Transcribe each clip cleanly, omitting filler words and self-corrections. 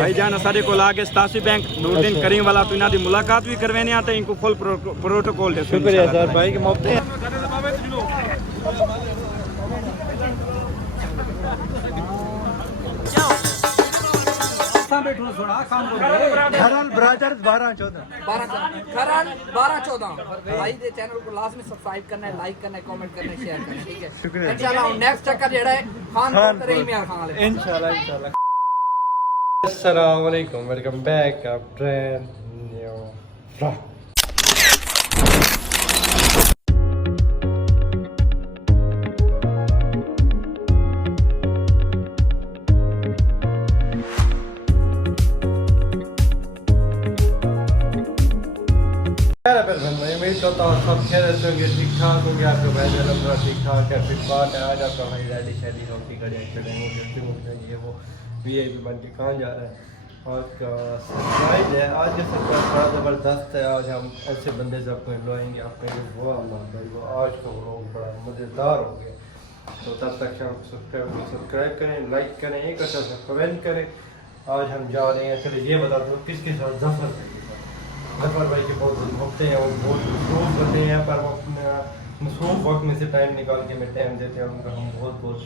भाईजान असारे को लागे स्तासी बैंक नूरुद्दीन करीम वाला तो इन्हां दी मुलाकात भी करवेने आते इनको फुल प्रोटोकॉल दे। शुक्रिया सर भाई के मौके खरल ब्रादर्स 12-14 भाई दे चैनल को लाजमी सब्सक्राइब करना है, लाइक करना है, कमेंट करना है, शेयर करना है, ठीक है। शुक्रिया। इंशाल्लाह नेक्स्ट चक्कर जेड़ा है खान रहीम यार खान वाले इंशाल्लाह। अस्सलाम वालेकुम, welcome back after new vlog. उम्मीद करता हूँ सब खैरियत होंगे, ठीक ठाक होंगे। आपके भाई अलहमदुलिल्लाह ठीक ठाक है, फिट फाट है। आज आपका भाई रेडी शेडी होती घड़ियाँ चढ़ेंगे ये वो VIP बन के कहाँ जा रहा है। आज का सरप्राइज है, आज का सरप्राइज बड़ा ज़बरदस्त है। आज हम ऐसे बंदे से आपको मिलवाएंगे, आपने वो भाई वो आज का व्लॉग बड़ा मज़ेदार हो गया। तो तब तक हम सब्सक्राइब करें, लाइक करें, एक अच्छा सा कमेंट करें। आज हम जा रहे हैं, चलिए ये बता दो किसके साथ। जफर भाई के बहुत होते हैं, वो बहुत मसरूफ होते हैं, पर वो अपना मसरूफ वक्त में से टाइम निकाल के हमें टाइम देते हैं। उनका हम बहुत बहुत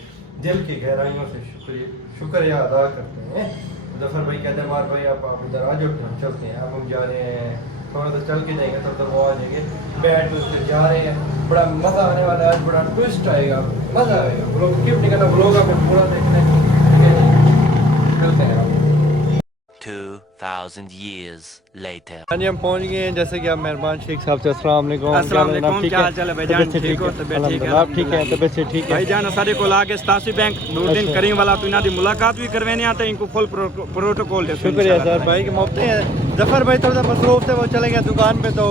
दिल की गहराइयों से शुक्रिया अदा करते हैं। जफर भाई कहते हैं मार भाई आप उधर आ जाओ, हम चलते हैं। अब हम जा रहे हैं, थोड़ा सा चल के जाएंगे, थोड़ा सा वो आ जाएंगे, बैठ कर फिर जा रहे हैं। बड़ा मज़ा आने वाला है, आज बड़ा ट्विस्ट आएगा, मज़ा आएगा। व्लॉग स्किप नहीं करना, व्लॉग आप पूरा देखना है। चलते हैं 2000 years later। हाँ जी, हम पहुंच गए हैं। जैसे कि आप मेहरबान शेख साहब से अस्सलाम वालेकुम, क्या हाल चाल है भाईजान? ठीक हो? तबीयत ठीक है? आप ठीक है? तबीयत से ठीक है भाईजान असारे को लागे स्तासी बैंक नूरुद्दीन करीम वाला तो इन्हां दी मुलाकात भी करवेने आते इनको फुल प्रोटोकॉल दे। शुक्रिया सर भाई के मौके हैं। जफर भाई थोड़ा सा मसरूफ थे, वो चले गए दुकान पे, तो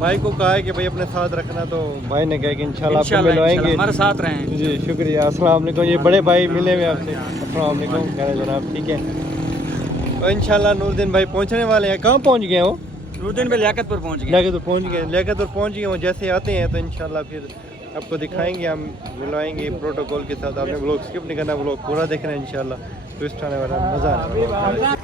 भाई को कहा है कि भाई अपने साथ रखना, तो भाई ने कहा कि इंशाल्लाह आपको मिलवाएंगे, हमारे साथ रहें जी। शुक्रिया, अस्सलाम वालेकुम। ये बड़े भाई मिले हुए आपसे, अस्सलाम वालेकुम कह रहे जनाब, ठीक है। तो इंशाल्लाह नूरुद्दीन भाई पहुंचने वाले हैं। कहाँ पहुंच गए हो? नूरुद्दीन भाई लियाकतपुर पहुंच गए। लियाकतपुर पहुंच गए। वो जैसे आते हैं तो इंशाल्लाह फिर आपको दिखाएंगे, हम मिलवाएंगे प्रोटोकॉल के साथ। आपने व्लॉग स्किप नहीं करना, व्लॉग पूरा देखना है। इंशाल्लाह ट्विस्ट आने वाला, मज़ा आने वाला।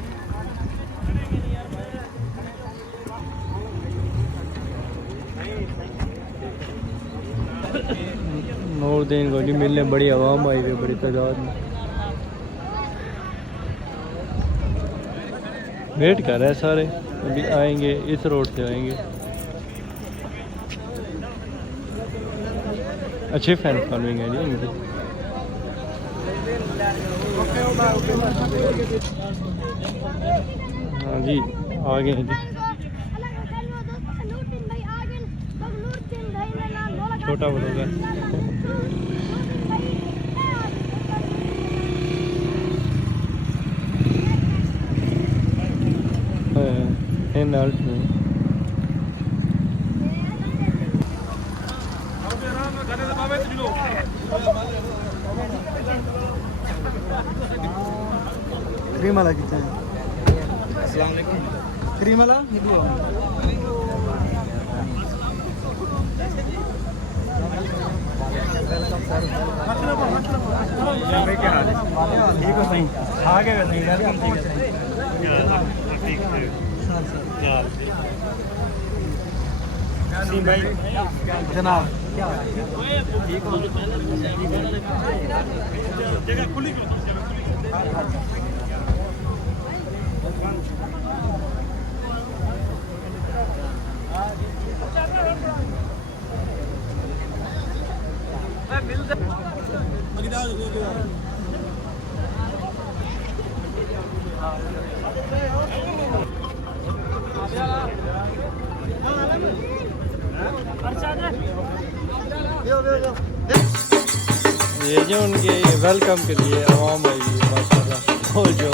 नूरुद्दीन को जी मिलने बड़ी आवाम आई हुई, बड़ी तादाद में वेट कर रहे हैं सारे। अभी आएंगे, इस रोड से आएंगे। अच्छे फैन फॉलोइंग है जी इनकी। हाँ जी, आ गए हैं जी। छोटा बोलोगा इन आर्ट में क्रीम वाला कितना है? अस्सलाम वालेकुम। क्रीम वाला क्या हाल है? ठीक हो? सही आ गए? सही वेलकम। ठीक है भाई जनाब, ठीक हो? जगह खुली ये जो उनके वेलकम के लिए आवाम आई हुई है माशाल्लाह। और जो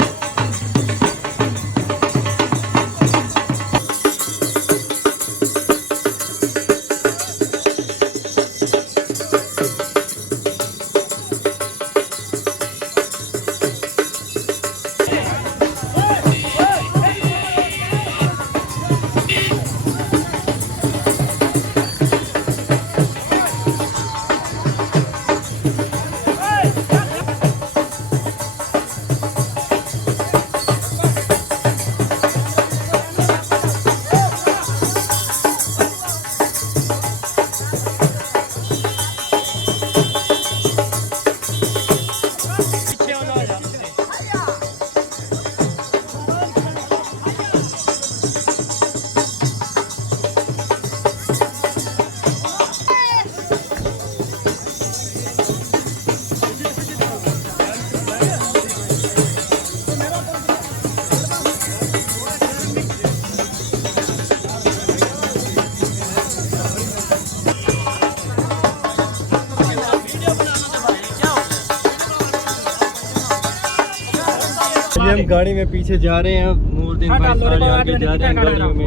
अभी हम गाड़ी में पीछे जा रहे हैं, नूरदीन भाई सारे आगे जा रहे हैं गाड़ियों में,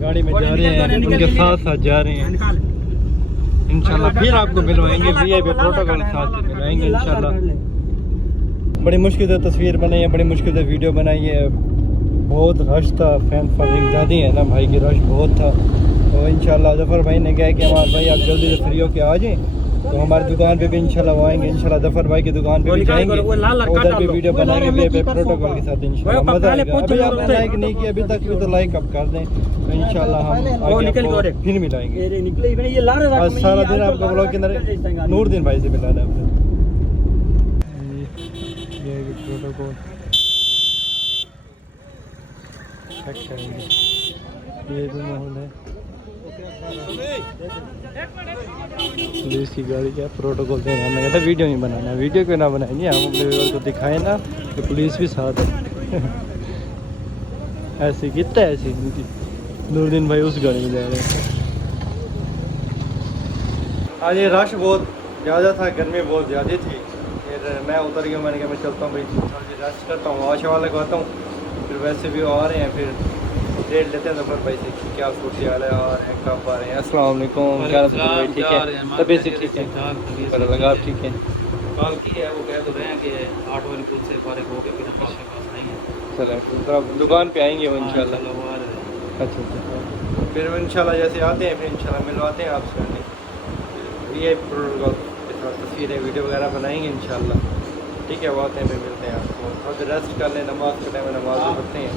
गाड़ी में जा रहे हैं, उनके साथ साथ जा रहे हैं। इंशाल्लाह फिर आपको मिलवाएंगे, वीआईपी प्रोटोकॉल के साथ मिलवाएंगे इंशाल्लाह। बड़ी मुश्किल से तस्वीर बनाई है, बड़ी मुश्किल से वीडियो बनाई है, बहुत रश था, फैन फॉलोइंग ज़्यादा है ना भाई की, रश बहुत था। तो इंशाल्लाह जफ़र भाई ने कहा कि हमारे भाई आप जल्दी से फ्री होके आ जाएं, तो हमारी दुकान पे भी इंशाल्लाह वो आएंगे, इंशाल्लाह जफ़र भाई की दुकान पे भी जाएंगे, उधर भी वीडियो बनाएंगे वीआईपी प्रोटोकॉल के साथ इंशाल्लाह। मज़ा आएगा। अभी आपने लाइक नहीं किया अभी तक, तो लाइक अब कर दें, तो इंशाल्लाह हम आगे आपको फिर मिलाएंगे। आज सारा दिन आपको ब्लॉग के अंदर नूरदीन भाई से मिलाना है आपसे। प्रोटोकॉल ये भी माहौल है, पुलिस की गाड़ी क्या प्रोटोकॉल देना है। मैंने कहा वीडियो नहीं बनाना, वीडियो क्यों ना बनाएंगे, हम अपने व्यूअर्स को दिखाएं ना कि पुलिस भी साथ है। ऐसे कितना ऐसे नूरदीन भाई उस गाड़ी में जा रहे हैं। आज ये रश बहुत ज़्यादा था, गर्मी बहुत ज़्यादा थी, फिर मैं उतर गया, मैंने कहा मैं चलता हूँ भाई थोड़ी रेस्ट करता हूँ, आशा वाले को आता हूँ, फिर वैसे भी आ रहे हैं, फिर डेट लेते हैं जफ़र भाई से क्या सूरत हाल है, आ रहे हैं कब आ रहे हैं। अस्सलाम वालेकुम, क्या भाई ठीक है, तबीयत से ठीक है, पता लगा आप ठीक है। कॉल की है, वो कह तो रहे हैं कि 8 वाली पुल से फारिग हो गए, फिर हम आपके पास नहीं है। चलो दुकान पे आएंगे वो इंशाल्लाह। अच्छा अच्छा, फिर इंशाल्लाह जैसे आते हैं फिर इंशाल्लाह मिलवाते हैं आपसे, ये प्रोटोकॉल के साथ तस्वीरें वीडियो वगैरह बनाएंगे इंशाल्लाह। ठीक है, वो आते हैं फिर मिलते हैं आपको, थोड़ा रेस्ट कर लें, नमाज के टाइम में नमाज पढ़ते हैं।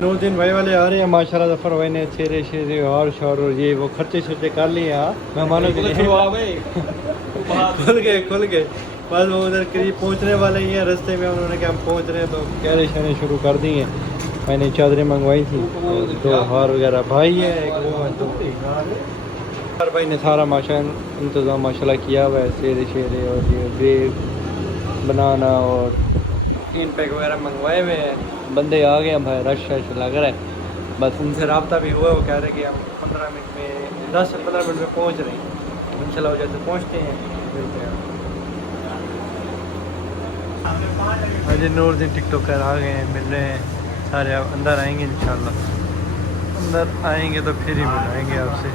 नूरदीन भाई वाले आ रहे हैं माशाल्लाह, जफ़र भाई ने चेहरे शेरे और शौर और ये वो खर्चे शर्चे कर लिए हैं मेहमानों के लिए, खुल गए बस वो उधर करीब पहुंचने वाले ही हैं, रास्ते में उन्होंने कहा हम पहुंच रहे हैं, तो कहने शहने शुरू कर दी हैं। मैंने चादरें मंगवाई थी, दो हार वगैरह भाई है, एक वो है, दो हर भाई ने सारा माशा इंतज़ाम माशाल्लाह किया हुआ है, चेहरे शेरे और ये ब्रेक बनाना और 3 पैक वगैरह मंगवाए हुए हैं। बंदे आ गए हैं भाई, रश लग रहा है, बस उनसे रब्ता भी हुआ, वो कह रहे हैं कि हम 15 मिनट में 10 से 15 मिनट में पहुंच रहे हैं इंशाल्लाह। जैसे पहुंचते हैं मिलते हैं। अजय नूरदीन टिकटॉकर आ गए हैं, मिल रहे हैं सारे, अब अंदर आएंगे इंशाल्लाह, अंदर आएंगे तो फिर ही मिलाएंगे आपसे।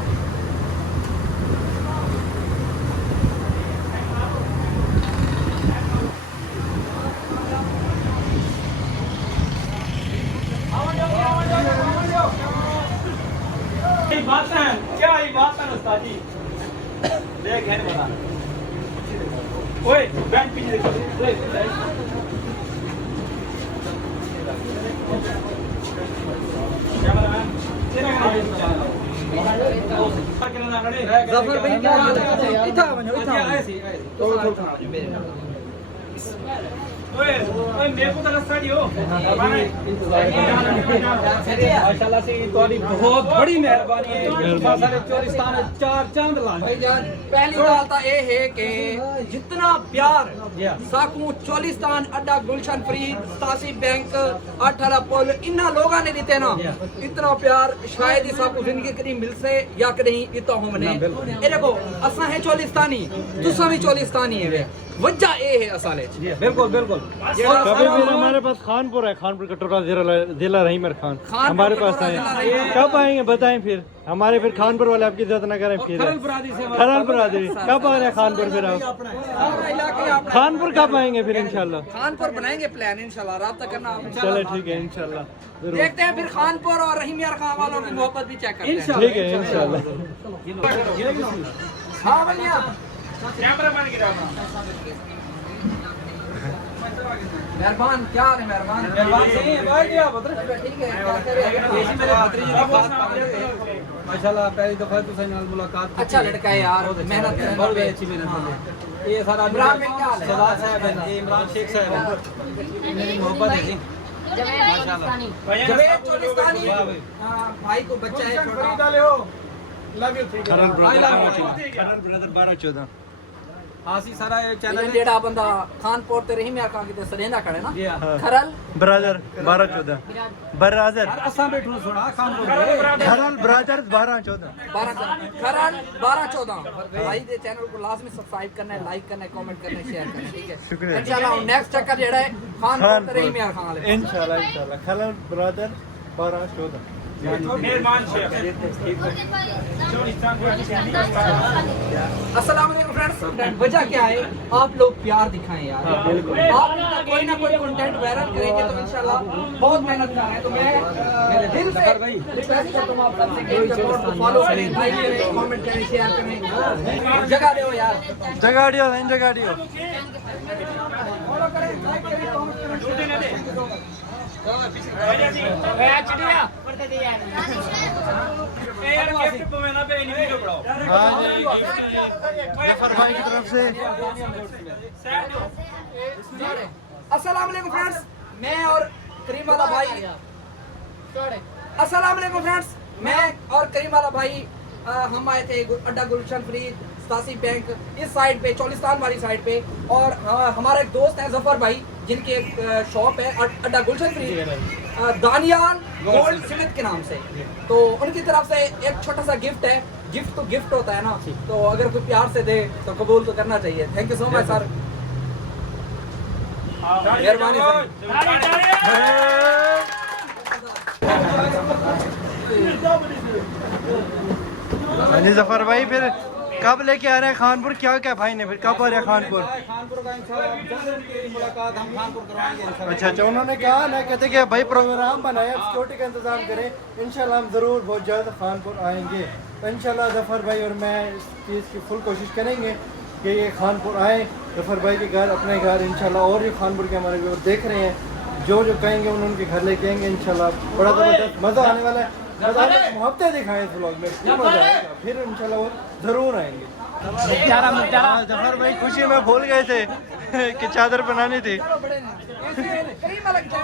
क्या ही बात है उस्ताद जी, देख है बता, ओए बैंक पीछे जफर भाई क्या हाल है, इधर बनो, ओए मेरे को तरफ साड़ी हो माशाल्लाह से तोरी बहुत बड़ी मेहरबानी है, सारे चोरिस्तान चार चांद ला भाईजान। पहली बात तो ये है कि जितना प्यार साकू चोलिस्तान अड्डा गुलशन फरीद तासी बैंक 18 पुल इन्ना लोगों ने दिते ना, इतना प्यार शायद ही साकू जिंदगी कभी मिल से या कहीं इतना हमने ये देखो असा है चोलिस्तानी, तुसा भी चोलिस्तानी है, वजह ये है असल बिल्कुल बिल्कुल। कभी भी हमारे पास खानपुर है, खानपुर कटोरा जिला रहीमर खान हमारे पास आए, कब आएंगे बताएं फिर, हमारे फिर खानपुर वाले आपकी इज्जत ना करें, फिर खरल बरादरी कब आ रहे हैं खानपुर, फिर आप खानपुर कब आएंगे फिर इंशाल्लाह, खानपुर बनाएंगे प्लान इंशाल्लाह, राब्ता करना चले ठीक है इंशाल्लाह, देखते हैं फिर खानपुर और रहीम यार खान वालों की मोहब्बत भी चेक करते हैं, ठीक है इंशाल्लाह। हाँ भैया कैमरामैन गिरा मेहरबान, क्या है मेहरबान, सही है भाई जी, आप ठीक है क्या कर रहे हैं? मेरे भतीजे की बात पाते माशाल्लाह, पहली दफा तुझसे नाल मुलाकात, अच्छा लड़का है यार, मेहनत करने बहुत वाला। अच्छी मेहनत है। ये सारा इमरान में क्या हाल है? सलाद साहब है, ये इमरान शेख साहब है, मेरी मोहब्बत है जी माशाल्लाह। जवेद चोलिस्तानी भाई को बच्चा है छोटा, खरल ब्रदर 12-14 ਅਸੀਂ ਸਾਰਾ ਇਹ ਚੈਨਲ ਜਿਹੜਾ ਬੰਦਾ ਖਾਨਪੁਰ ਤੇ ਰਹੀ ਮੈਂ ਖਾਨ ਕਿਤੇ ਸਰੇਂਦਾ ਖੜੇ ਨਾ ਜੀ ਹਾਂ ਖਰਲ ब्रादर 12-14 ब्रादर ਅਸਾਂ ਬੈਠੂ ਸੁਣਾ ਖਾਨਪੁਰ खरल ब्रादर 12-14 खरल 12-14 भाई दे चैनल को लाजमी सब्सक्राइब करना है, लाइक करना है, कमेंट करना है, शेयर करना है, ठीक है शुक्रिया। इंशाल्लाह नेक्स्ट चक्कर जेड़ा है खानपुर ते रही मैं खान वाले इंशाल्लाह खरल ब्रादर 12-14 मेहरबान शेख अस्सलाम वालेकुम फ्रेंड्स। वजह क्या है आप लोग प्यार दिखाएं यार, आप कोई ना कोई कंटेंट वायरल करेंगे तो इंशाल्लाह बहुत मेहनत कर रहे हैं, तो मैं दिल से रिक्वेस्ट करता हूं आप सबसे कि सपोर्ट को फॉलो करें, लाइक करें, कमेंट करें, शेयर करें, जगह दो यार, जगाड़ियो जगाड़ियो फॉलो करें, लाइक करें, कमेंट करें। जफर भाई की तरफ से अस्सलाम वालेकुम फ्रेंड्स, मैं और करीम वाला भाई अस्सलाम वालेकुम फ्रेंड्स, मैं और करीम वाला भाई हम आए थे अड्डा गुलशन फरीद स्तासी बैंक इस साइड पे, चोलिस्तान वाली साइड पे, और हमारा एक दोस्त है जफर भाई जिनकी एक शॉप है अड्डा गुलशन फरीद दानियाल गोल्ड स्मिथ के नाम से, तो उनकी तरफ से एक छोटा सा गिफ्ट है। गिफ्ट तो गिफ्ट होता है ना, तो अगर कोई प्यार से दे तो कबूल तो करना चाहिए। Thank you so much sir, मेहरबानी सर। हाँ जी जफर भाई, फिर कब लेके आ रहे हैं खानपुर? क्या क्या भाई ने फिर कब आ रहे हैं खानपुर? खानपुर का इंशाल्लाह जल्द उनकी मुलाकात हम खानपुर करवाएंगे इंशाल्लाह। अच्छा, उन्होंने कहा ना, कहते कि भाई प्रोग्राम बनाए, सिक्योरिटी का इंतजाम करें, इंशाल्लाह हम ज़रूर बहुत जल्द खानपुर आएंगे। तो इंशाल्लाह जफर भाई और मैं इस चीज़ की फुल कोशिश करेंगे कि ये खानपुर आए, जफर भाई के घर, अपने घर इंशाल्लाह, और ये खानपुर के हमारे व्यूअर देख रहे हैं, जो जो कहेंगे उनके घर लेके आएंगे इंशाल्लाह। बड़ा ज़बरदस्त मज़ा आने वाला है, मुहब्बतें दिखाएं इस व्लॉग में, मज़ा आएगा, फिर इंशाल्लाह वो ज़रूर आएंगे। जफर भाई खुशी में भूल गए थे कि चादर बनानी थी। करीम वाला कितना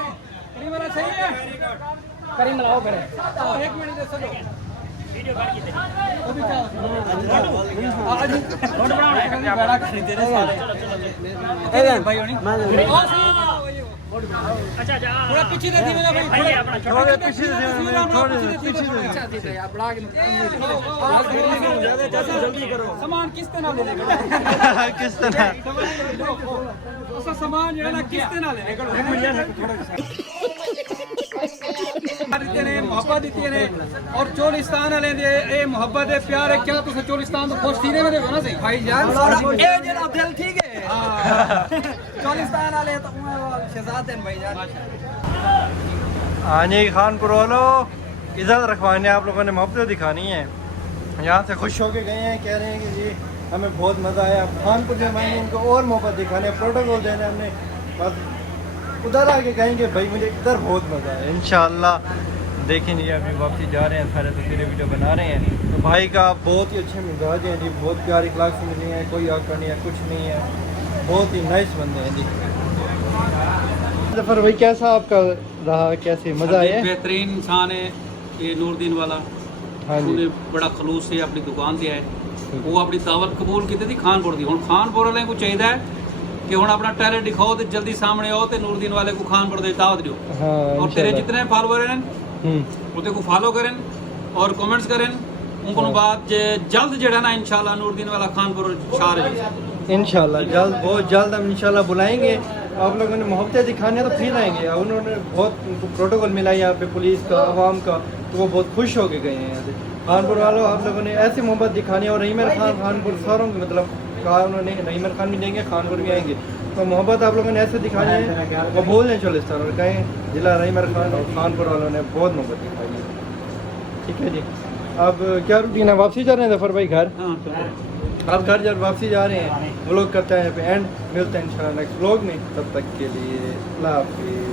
करीम वाला सही है, करीम लाओ फिर एक मिनट दे सको अभी क्या आज फोटो बनाना है, बड़ा खरीदे रे साले ए भाई होनी अच्छा जा थोड़ा पीछे दे दी मेरा भाई, थोड़ा पीछे दे दे, थोड़ा पीछे दे अच्छा दे दे यार, बड़ा के जैसे जल्दी करो, सामान किसते ना ले लेगा किस तरह ऐसा सामान जो है ना किसते ना ले लेगा ने मोहब्बत दी ने, और चोलिस्तान वाले दे ए मोहब्बत है, प्यार है, क्या तुसे चोलिस्तान तो खुश थी ने देखो ना सही भाई जान सारा ए जेड़ा दिल ठीक है हां चोलिस्तान वाले तो शहजाद हैं भाई जान। हाँ जी खानपुर वालों, इज्जत रखवानी है, आप लोगों ने मोहब्बत दिखानी है। यहाँ से खुश होके गए हैं, कह रहे हैं कि जी हमें बहुत मज़ा आया खानपुर में, मैंने उनको और मोहब्बत दिखाने, प्रोटोकॉल देने, हमने बस उधर आके कहेंगे भाई मुझे इधर बहुत मज़ा आया। इंशाल्लाह देखेंगे, अभी वापसी जा रहे हैं, सारे तस्वीरें वीडियो बना रहे हैं। तो भाई का बहुत ही अच्छे मिजाज हैं जी, बहुत प्यार इखलाक से मिले हैं, कोई आकर नहीं है, कुछ नहीं है, बहुत ही नाइस बंदे हैं जी। जफर भाई कैसा आपका रहा, कैसे मज़ा आया? बेहतरीन इंसान है ये नूरदीन वाला, हाँ जी, ਉਹਨੇ ਬੜਾ ਖਲੂਸ से अपनी दुकान ਤੇ ਆਏ, ਉਹ ਆਪਣੀ ਦਾਵਤ ਕਬੂਲ ਕੀਤੀ ਸੀ ਖਾਨਪੁਰ ਦੀ। ਹੁਣ ਖਾਨਪੁਰ ਵਾਲਿਆਂ ਨੂੰ ਚਾਹੀਦਾ ਹੈ कि ਹੁਣ अपना टैलेंट दिखाओ तो जल्दी सामने आओ तो नूरदीन वाले को खानपुर दे दावत दो, हाँ और तेरे जितने फॉलोअर हैं इंशाल्लाह। वो को फॉलो करें और कमेंट्स करें, उनको बाद जल्द जड़ा ना इंशाल्लाह नूरदीन वाला खानपुर शार इंशाल्लाह जल्द, बहुत जल्द हम इंशाल्लाह बुलाएंगे। आप लोगों ने मोहब्बतें दिखाने तो फिर आएंगे, उन्होंने बहुत उनको प्रोटोकॉल मिला यहाँ पे पुलिस का, आवाम का, तो वो बहुत खुश हो के गए हैं यहाँ से। खानपुर वालों, आप लोगों ने ऐसी मोहब्बत दिखानी है, और रहीमर खान खानपुर सारों की मतलब कहा उन्होंने, रहीमर खान भी देंगे, खानपुर भी आएंगे, तो मोहब्बत आप लोगों ने ऐसे दिखानी है, वो बोल दें चोलिस्तान और कहें जिला रहीमर खान और खानपुर वालों ने बहुत मोहब्बत दिखाई है। ठीक है जी, अब क्या रूटीन है? वापसी जा रहे हैं जफर भाई घर? आप घर जब वापसी जा रहे हैं, व्लॉग करते हैं यहाँ पे एंड, मिलते हैं इंशाल्लाह नेक्स्ट व्लॉग में, तब तक के लिए अल्लाह हाफिज़।